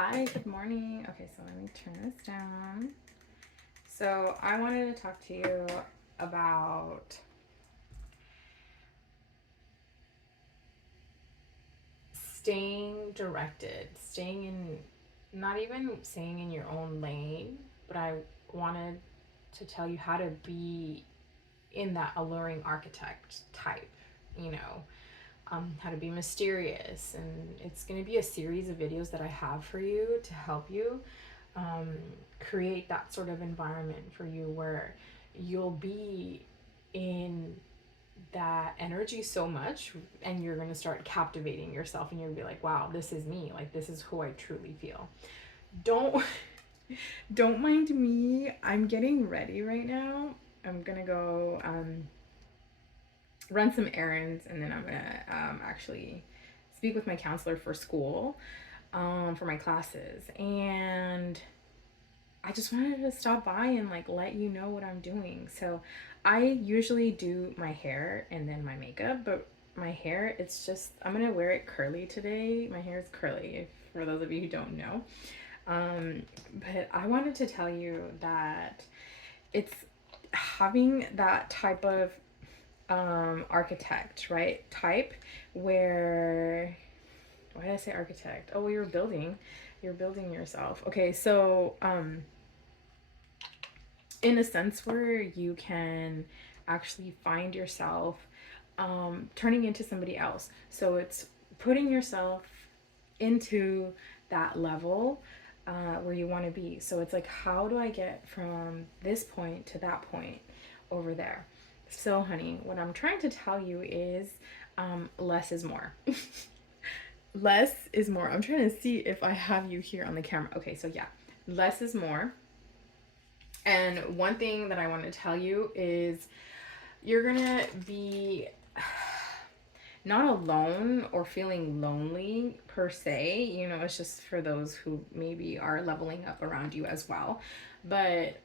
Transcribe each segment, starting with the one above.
Hi, good morning. Okay, so let me turn this down. So, I wanted to talk to you about staying directed, staying in, not even staying in your own lane, but I wanted to tell you how to be in that alluring architect type, you know, how to be mysterious. And it's going to be a series of videos that I have for you to help you um, create that sort of environment for you where you'll be in that energy so much and you're going to start captivating yourself and you'll be like, wow, this is me, like this is who I truly feel. don't don't mind me, I'm getting ready right now. I'm gonna go run some errands, and then I'm gonna actually speak with my counselor for school, for my classes. And I just wanted to stop by and like let you know what I'm doing. So I usually do my hair and then my makeup, but my hair, it's just, I'm gonna wear it curly today. My hair is curly, for those of you who don't know. But I wanted to tell you that it's having that type of architect, right? Type where, why did I say architect? Oh, you're building yourself. Okay, so in a sense where you can actually find yourself turning into somebody else. So it's putting yourself into that level where you want to be. So it's like, how do I get from this point to that point over there? So, honey, what I'm trying to tell you is less is more. Less is more. I'm trying to see if I have you here on the camera. Okay, so yeah, less is more. And one thing that I want to tell you is you're gonna be not alone or feeling lonely per se. You know, it's just for those who maybe are leveling up around you as well. But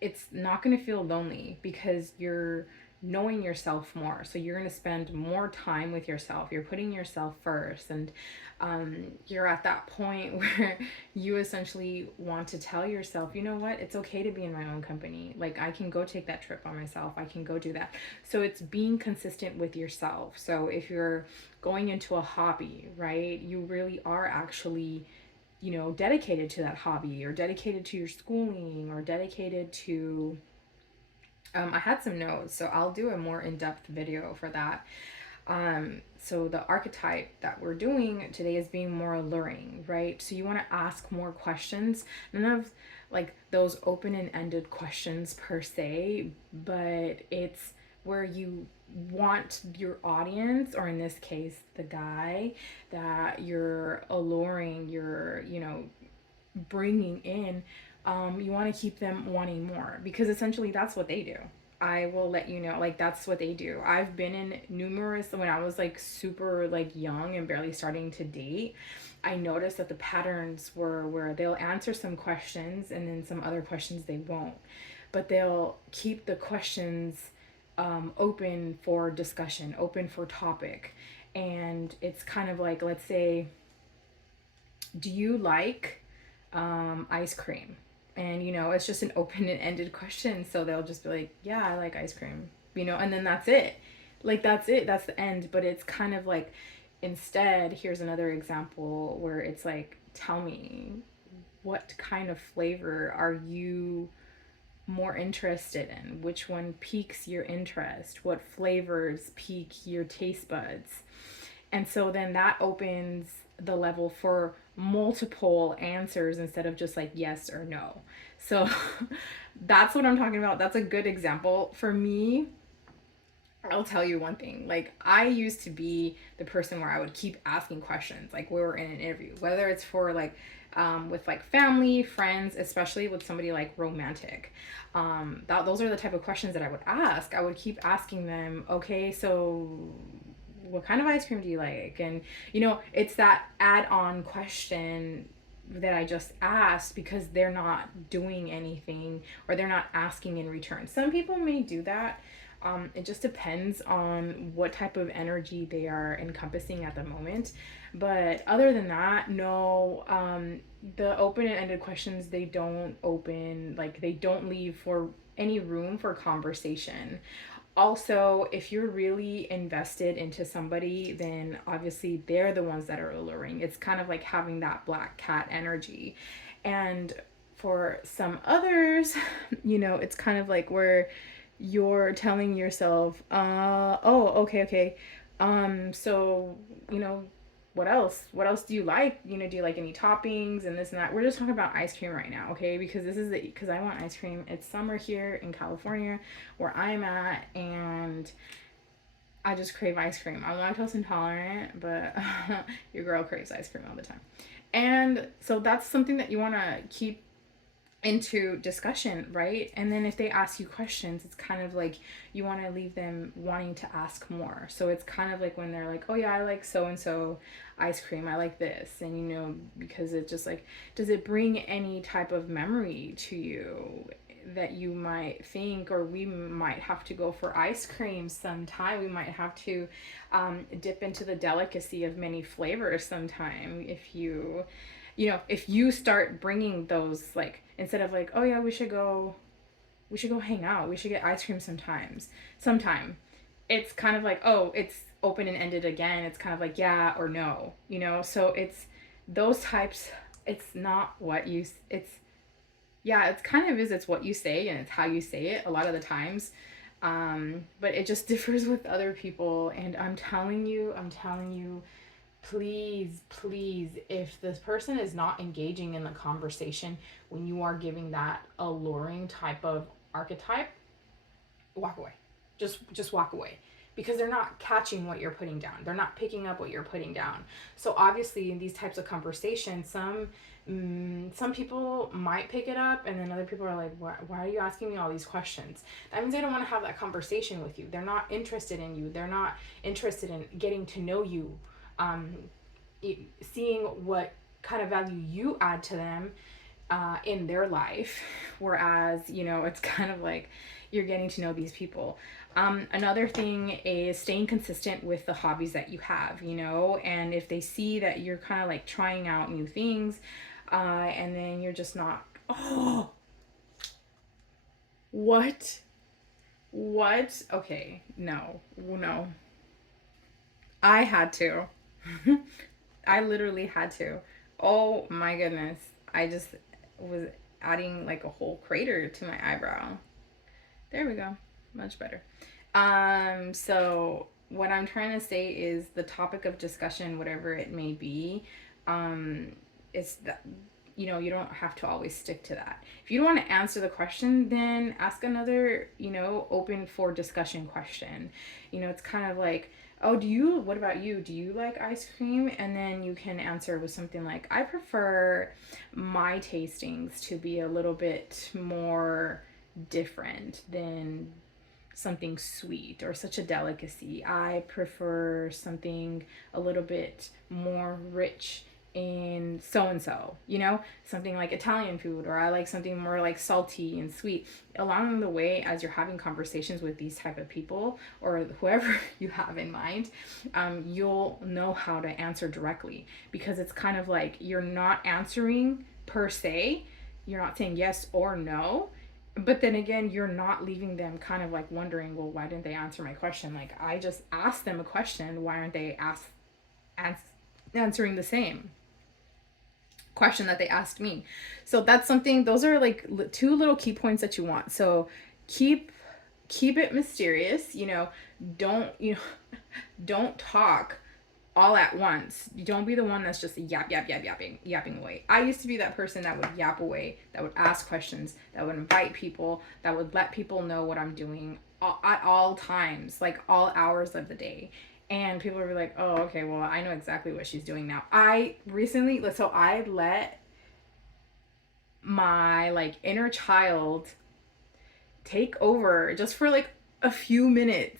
it's not going to feel lonely because you're knowing yourself more. So you're going to spend more time with yourself. You're putting yourself first. And you're at that point where you essentially want to tell yourself, you know what? It's okay to be in my own company. Like, I can go take that trip by myself. I can go do that. So it's being consistent with yourself. So if you're going into a hobby, right, you really are actually, you know, dedicated to that hobby or dedicated to your schooling or dedicated to I had some notes, so I'll do a more in-depth video for that. So the archetype that we're doing today is being more alluring, right? So you want to ask more questions, none of like those open and ended questions per se, but it's where you want your audience, or in this case the guy that you're alluring, you're, you know, bringing in, you want to keep them wanting more, because essentially that's what they do. I will let you know, like, that's what they do. I've been in numerous, when I was like super like young and barely starting to date, I noticed that the patterns were where they'll answer some questions and then some other questions they won't, but they'll keep the questions open for discussion, open for topic. And it's kind of like, let's say, do you like ice cream? And, you know, it's just an open and ended question. So they'll just be like, yeah, I like ice cream, you know, and then that's it. Like, that's it. That's the end. But it's kind of like, instead, here's another example where it's like, tell me, what kind of flavor are you more interested in? Which one piques your interest? What flavors pique your taste buds? And so then that opens the level for multiple answers instead of just like yes or no. So that's what I'm talking about. That's a good example. For me, I'll tell you one thing. Like, I used to be the person where I would keep asking questions, like we were in an interview, whether it's for like, with like family, friends, especially with somebody like romantic. Those are the type of questions that I would ask. I would keep asking them, okay, so what kind of ice cream do you like? And, you know, it's that add on question that I just asked because they're not doing anything or they're not asking in return. Some people may do that, It just depends on what type of energy they are encompassing at the moment. But other than that, no, the open and ended questions, they don't open, like, they don't leave for any room for conversation. Also, if you're really invested into somebody, then obviously they're the ones that are alluring. It's kind of like having that black cat energy. And for some others, it's kind of like where you're telling yourself, oh, okay. So, what else? What else do you like? Do you like any toppings and this and that? We're just talking about ice cream right now, okay? Because I want ice cream. It's summer here in California where I'm at, and I just crave ice cream. I'm lactose intolerant, but your girl craves ice cream all the time. And so that's something that you want to keep into discussion, right? And then if they ask you questions, it's kind of like you want to leave them wanting to ask more. So it's kind of like when they're like, oh yeah, I like so and so ice cream, I like this. And because it just like, does it bring any type of memory to you that you might think, or we might have to go for ice cream sometime, we might have to dip into the delicacy of many flavors sometime. If you start bringing those, like, instead of like, oh yeah, we should go hang out, we should get ice cream sometime, it's kind of like, oh, it's open and ended again. It's kind of like yeah or no, so it's those types. It's not what you it's Yeah, it's kind of is, it's what you say and it's how you say it a lot of the times. But it just differs with other people. And I'm telling you, please, if this person is not engaging in the conversation when you are giving that alluring type of archetype, walk away. Just walk away, because they're not catching what you're putting down. They're not picking up what you're putting down. So obviously in these types of conversations, some people might pick it up, and then other people are like, why are you asking me all these questions? That means they don't want to have that conversation with you. They're not interested in you. They're not interested in getting to know you, um, seeing what kind of value you add to them in their life. Whereas, it's kind of like you're getting to know these people. Another thing is staying consistent with the hobbies that you have, and if they see that you're kind of like trying out new things, and then you're just not, oh, what? What? Okay, no. I had to. I literally had to. Oh my goodness. I just was adding like a whole crater to my eyebrow. There we go. Much better. So what I'm trying to say is the topic of discussion, whatever it may be, it's that, you don't have to always stick to that. If you don't want to answer the question, then ask another, open for discussion question. It's kind of like, oh, what about you? Do you like ice cream? And then you can answer with something like, I prefer my tastings to be a little bit more different than something sweet or such a delicacy. I prefer something a little bit more rich in so and so, something like Italian food, or I like something more like salty and sweet. Along the way, as you're having conversations with these type of people or whoever you have in mind, you'll know how to answer directly, because it's kind of like you're not answering per se, you're not saying yes or no. But then again, you're not leaving them kind of like wondering, well, why didn't they answer my question? Like, I just asked them a question. Why aren't they answering the same question that they asked me? So that's something, those are like two little key points that you want. So keep it mysterious, don't, don't talk all at once. You don't be the one that's just yapping away. I used to be that person that would yap away, that would ask questions, that would invite people, that would let people know what I'm doing at all times, like all hours of the day. And people were like, oh, okay, well, I know exactly what she's doing now. I let my like inner child take over just for like a few minutes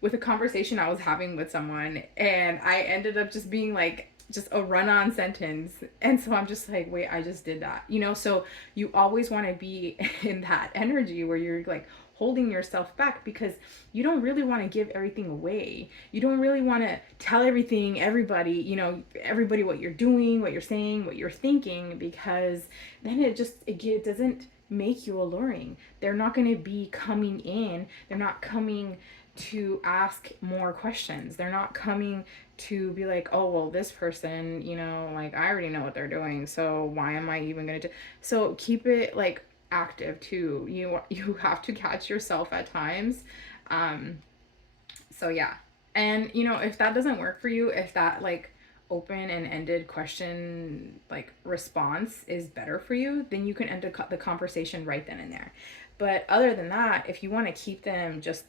with a conversation I was having with someone, and I ended up just being like just a run-on sentence. And so I'm just like, wait, I just did that. So you always want to be in that energy where you're like holding yourself back because you don't really want to give everything away. You don't really want to tell everybody, everybody what you're doing, what you're saying, what you're thinking, because then it doesn't make you alluring. They're not going to be coming in. They're not coming to ask more questions. They're not coming to be like, oh, well, this person, like, I already know what they're doing, so why am I even going to do? So keep it like active too. You have to catch yourself at times. So yeah. And if that doesn't work for you, if that like open and ended question like response is better for you, then you can end the conversation right then and there. But other than that, if you want to keep them just,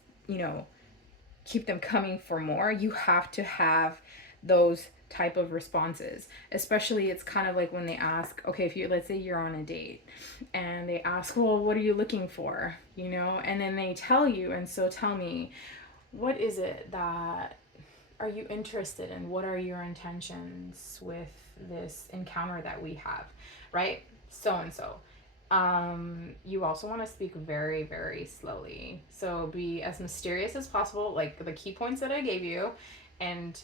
keep them coming for more, you have to have those type of responses. Especially, it's kind of like when they ask, okay, if you, let's say you're on a date and they ask, well, what are you looking for, and then they tell you, and so tell me, what is it that are you interested in? What are your intentions with this encounter that we have, right? So and so. You also want to speak very, very slowly. So be as mysterious as possible, like the key points that I gave you. And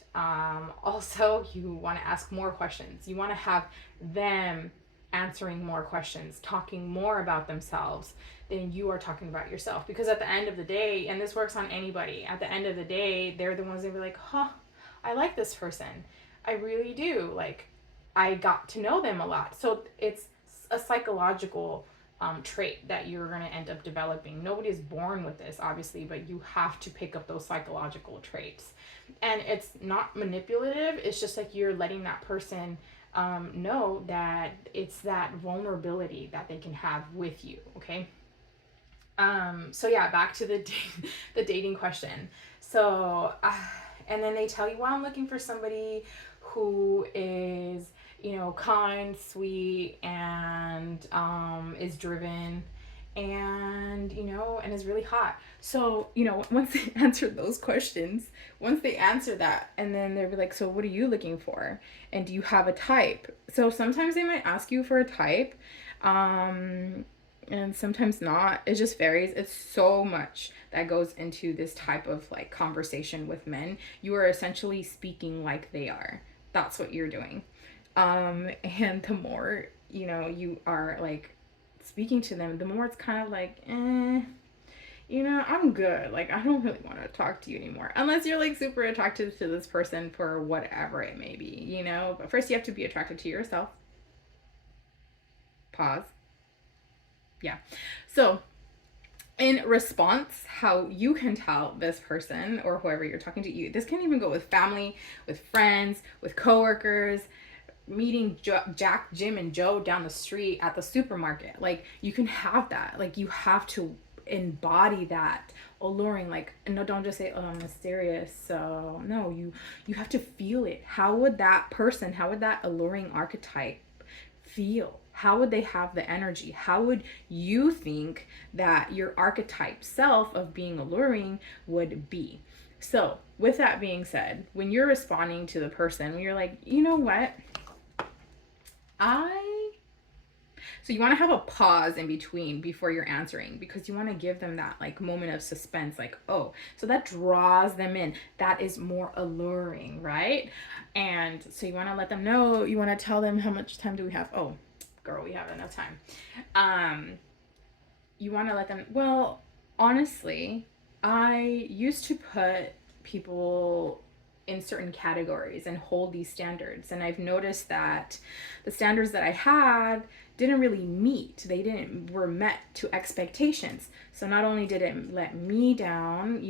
also, you want to ask more questions. You want to have them answering more questions, talking more about themselves than you are talking about yourself. Because at the end of the day, and this works on anybody, at the end of the day, they're the ones that be like, huh, I like this person. I really do. Like, I got to know them a lot. So it's a psychological trait that you're going to end up developing. Nobody is born with this, obviously, but you have to pick up those psychological traits. And it's not manipulative. It's just like you're letting that person know that it's that vulnerability that they can have with you. Okay. So yeah, back to the dating question. So, and then they tell you, well, I'm looking for somebody who is, kind, sweet, and is driven, and and is really hot. So once they answer those questions, once they answer that, and then they'll be like, so what are you looking for, and do you have a type? So sometimes they might ask you for a type, and sometimes not. It just varies. It's so much that goes into this type of like conversation with men. You are essentially speaking like they are. That's what you're doing. And the more you are like speaking to them, the more it's kind of like, I'm good. Like, I don't really want to talk to you anymore. Unless you're like super attracted to this person for whatever it may be, But first you have to be attracted to yourself. Pause. Yeah. So, in response, how you can tell this person or whoever you're talking to, this can even go with family, with friends, with coworkers, meeting Jack, Jim, and Joe down the street at the supermarket. Like, you can have that. Like, you have to embody that alluring. Like, no, don't just say, oh, I'm mysterious. So no, you have to feel it. How would that alluring archetype feel? How would they have the energy? How would you think that your archetype self of being alluring would be? So with that being said, when you're responding to the person, when you're like, you know what, so you want to have a pause in between before you're answering, because you want to give them that like moment of suspense, like, oh, so that draws them in. That is more alluring, right? And so you want to let them know, you want to tell them, how much time do we have? Oh, girl, we have enough time. You want to let them, well, honestly, I used to put people in certain categories and hold these standards, and I've noticed that the standards that I had didn't really meet. Were met to expectations. So not only did it let me down,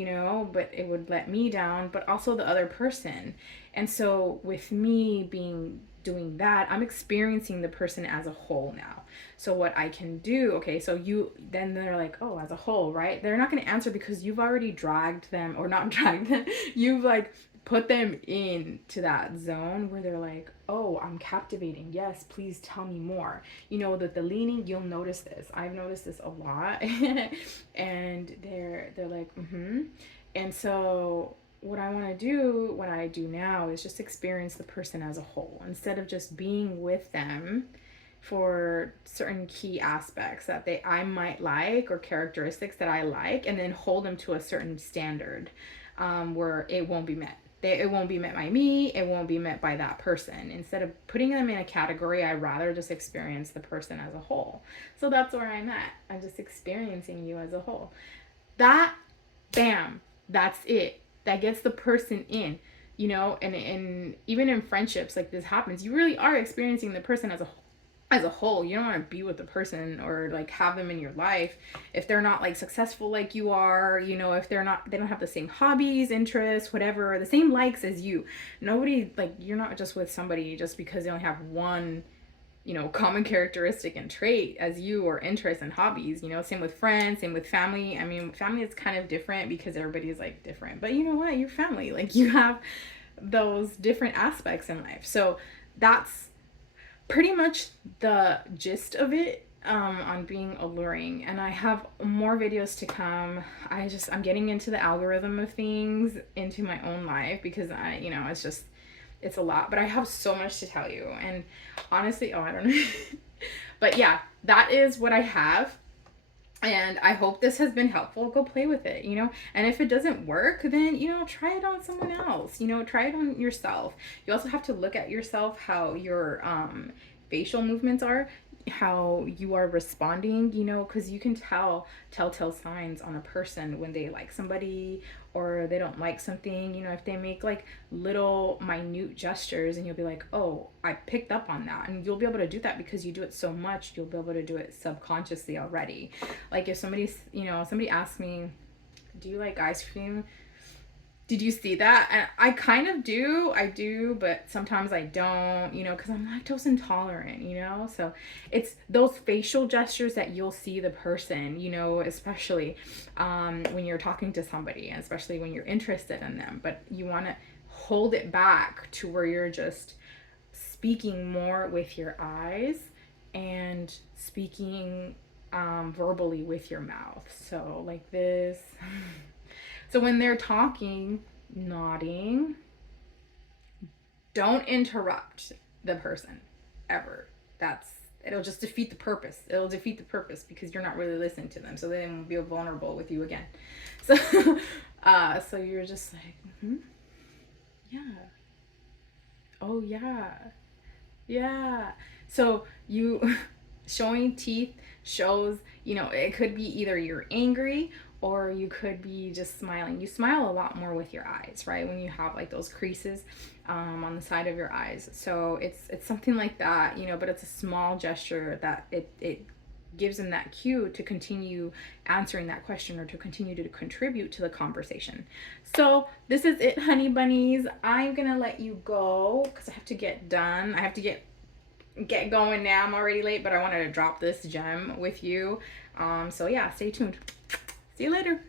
but it would let me down, but also the other person. And so with me doing that, I'm experiencing the person as a whole now. So what I can do, okay, so then they're like, oh, as a whole, right? They're not going to answer because you've already dragged them, or not dragged them, you've like put them into that zone where they're like, oh, I'm captivating. Yes, please tell me more. That the leaning, you'll notice this. I've noticed this a lot. And they're like, mm-hmm. And so what I do now is just experience the person as a whole instead of just being with them for certain key aspects that I might like, or characteristics that I like, and then hold them to a certain standard, where it won't be met. It won't be met by me. It won't be met by that person. Instead of putting them in a category, I'd rather just experience the person as a whole. So that's where I'm at. I'm just experiencing you as a whole. That, bam, that's it. That gets the person in, and even in friendships, like, this happens. You really are experiencing the person as a whole. You don't want to be with the person or like have them in your life if they're not like successful like you are, if they don't have the same hobbies, interests, whatever, the same likes as you. Nobody, like, you're not just with somebody just because they only have one, common characteristic and trait as you, or interests and hobbies. Same with friends, same with family. I mean, family is kind of different because everybody's like different, but you know what, you're family. Like, you have those different aspects in life. So that's pretty much the gist of it, on being alluring. And I have more videos to come. I'm getting into the algorithm of things into my own life, because it's a lot, but I have so much to tell you. And honestly, I don't know. But yeah, that is what I have. And I hope this has been helpful. Go play with it, And if it doesn't work, then, try it on someone else. Try it on yourself. You also have to look at yourself, how your facial movements are, how you are responding, because you can tell telltale signs on a person when they like somebody or they don't like something. If they make like little minute gestures, and you'll be like, oh, I picked up on that. And you'll be able to do that because you do it so much. You'll be able to do it subconsciously already. Like, if somebody asks me, do you like ice cream? Did you see that? And I kind of do. I do, but sometimes I don't, because I'm lactose intolerant, So it's those facial gestures that you'll see the person, especially when you're talking to somebody, and especially when you're interested in them. But you want to hold it back to where you're just speaking more with your eyes and speaking verbally with your mouth. So like this. So when they're talking, nodding, don't interrupt the person ever. It'll just defeat the purpose. It'll defeat the purpose because you're not really listening to them. So they won't be vulnerable with you again. So, so you're just like, yeah. Oh yeah. Yeah. So you showing teeth shows, it could be either you're angry or you could be just smiling. You smile a lot more with your eyes, right? When you have like those creases on the side of your eyes. So it's something like that, but it's a small gesture that it gives them that cue to continue answering that question or to continue to contribute to the conversation. So this is it, honey bunnies. I'm gonna let you go because I have to get done. I have to get going now. I'm already late, but I wanted to drop this gem with you. So yeah, stay tuned. See you later.